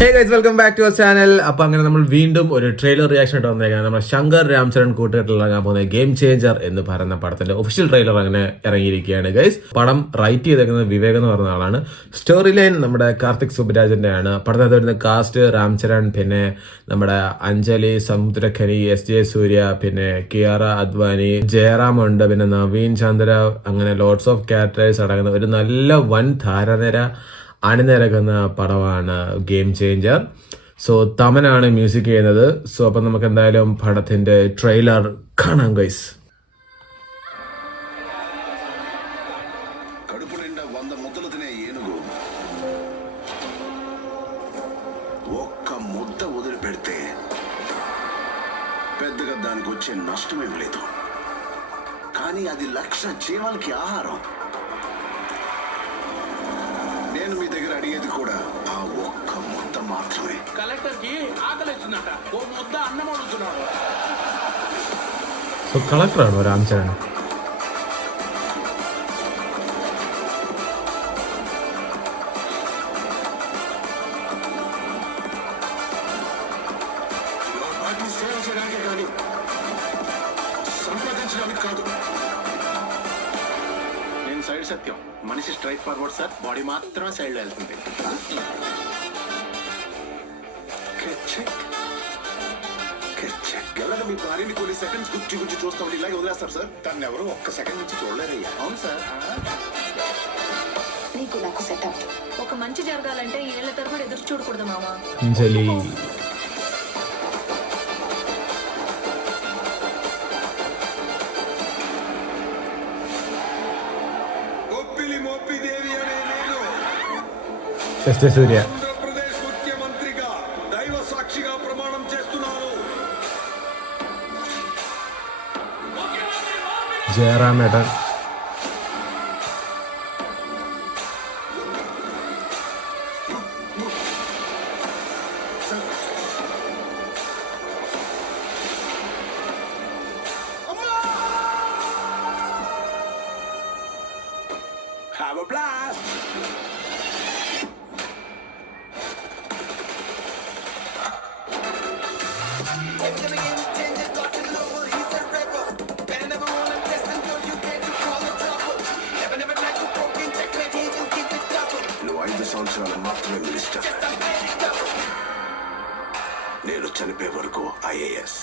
Hey guys, welcome back to our channel. അപ്പോൾ അങ്ങനെ നമ്മൾ വീണ്ടും ഒരു ട്രെയിലർ റിയാക്ഷൻ ആയിട്ട് വന്നേക്കാണ്. നമ്മൾ ശങ്കർ രാംചരൺ കൂട്ടുകെട്ടിൽ ഇറങ്ങാൻ പോകുന്ന ഗെയിം ചേഞ്ചർ എന്ന് പറയുന്ന പടത്തിന്റെ ഒഫീഷ്യൽ ട്രെയിലർ അങ്ങനെ ഇറങ്ങിയിരിക്കുകയാണ് ഗൈസ്. പടം റൈറ്റ് ചെയ്തേക്കുന്നത് വിവേക് എന്ന് പറയുന്ന ആളാണ്. സ്റ്റോറി ലൈൻ നമ്മുടെ കാർത്തിക് സുബ്രാജിന്റെ ആണ്. പടത്തിനകത്ത് വരുന്ന കാസ്റ്റ് രാംചരൺ, പിന്നെ നമ്മുടെ അഞ്ജലി, സമുദ്രഖനി, SJ സൂര്യ, പിന്നെ കിയാറ അദ്വാനി, ജയറാം ഉണ്ട്, പിന്നെ നവീൻ ചന്ദ്ര, അങ്ങനെ ലോട്ട്സ് ഓഫ് ക്യാരക്ടേഴ്സ് അടങ്ങുന്ന ഒരു നല്ല വൻ ധാരനിര അണിനിരക്കുന്ന പടമാണ് ഗെയിം ചേഞ്ചർ. സോ തമനാണ് മ്യൂസിക് ചെയ്യുന്നത്. സോ അപ്പം നമുക്ക് എന്തായാലും പടത്തിന്റെ ട്രെയിലർ കാണാം ഗൈസ്. కడుపు నిండా 100 ముద్దలు తినే ఏనుగు ఒక్క ముద్ద వదిలిపెడితే పెద్దగా దానికి వచ్చే నష్టమేం లేదు. కానీ అది 1,00,000 జీవాలకి ఆహారం. నేను మీ దగ్గర అడిగేది కూడా ఆ ఒక్క ముద్ద మాత్రమే. కలెక్టర్ కి ఆకలిస్తుందట, ఓ ముద్ద అన్నం అడుగుతున్నాడు. సో കളക്ടറാണോ രാംചരൺ? వాటిని సేవ చేయడానికే కానీ సంపాదించడానికి కాదు. నేను సైడ్ సత్యం, మనిషి స్ట్రైట్ ఫార్వర్డ్ సార్, బాడీ మాత్రమే సైడ్ లో వెళ్తుంది. గెలడ మీ భార్యని కొన్ని సెకండ్స్ గుచ్చి గుచ్చి చూస్తాం, ఇలాగే వదిలేస్తారు సార్. దాన్ని ఎవరు ఒక్క సెకండ్ నుంచి చూడలేరయ్యా. అవును సార్. నీకు నాకు సెటప్. ఒక మంచి జరగాలంటే ఏళ్ల తరబడి ఎదురు చూడకూడదు మామా. അഞ്ജലി, SJ സൂര്യ, ఆంధ్రప్రదేశ్ ముఖ్యమంత్రిగా దైవ సాక్షిగా ప్రమాణం చేస్తున్నాను. ജയറാം ഏട്ടൻ, Have a blast. నువ్వు 5 సంవత్సరాలు మాత్రమే మినిస్టర్. నేను చనిపోయే వరకు IAS.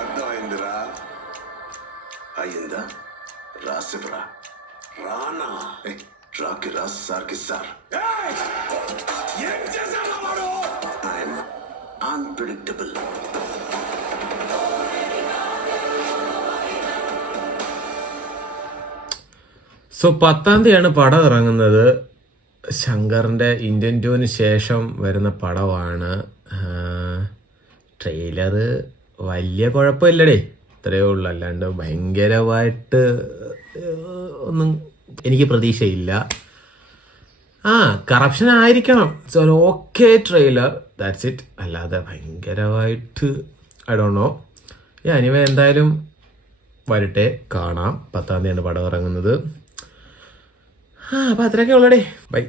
అర్థమైందిరా? అయిందా? రాసివరా రానా? రాకి రాస్ సార్కి సార్. I'm unpredictable. സോ 10-ാം തീയതിയാണ് പടം ഇറങ്ങുന്നത്. ശങ്കറിന്റെ ഇന്ത്യൻ ടൂവിന് ശേഷം വരുന്ന പടമാണ്. ട്രെയിലർ വലിയ കുഴപ്പമില്ലടേ, ഇത്രയേ ഉള്ളൂ. അല്ലാണ്ട് ഭയങ്കരമായിട്ട് ഒന്നും എനിക്ക് പ്രതീക്ഷയില്ല. കറപ്ഷൻ ആയിരിക്കണം. So okay trailer, that's it. അല്ലാതെ ഭയങ്കരമായിട്ട് ഐ ഡോണ്ട് നോ. എനിവേ എന്തായാലും വരട്ടെ, കാണാം. 10-ാം തീയതിയാണ് പടം ഇറങ്ങുന്നത്. അപ്പോൾ അത്രയൊക്കെ ഉള്ളടേ. ബൈ.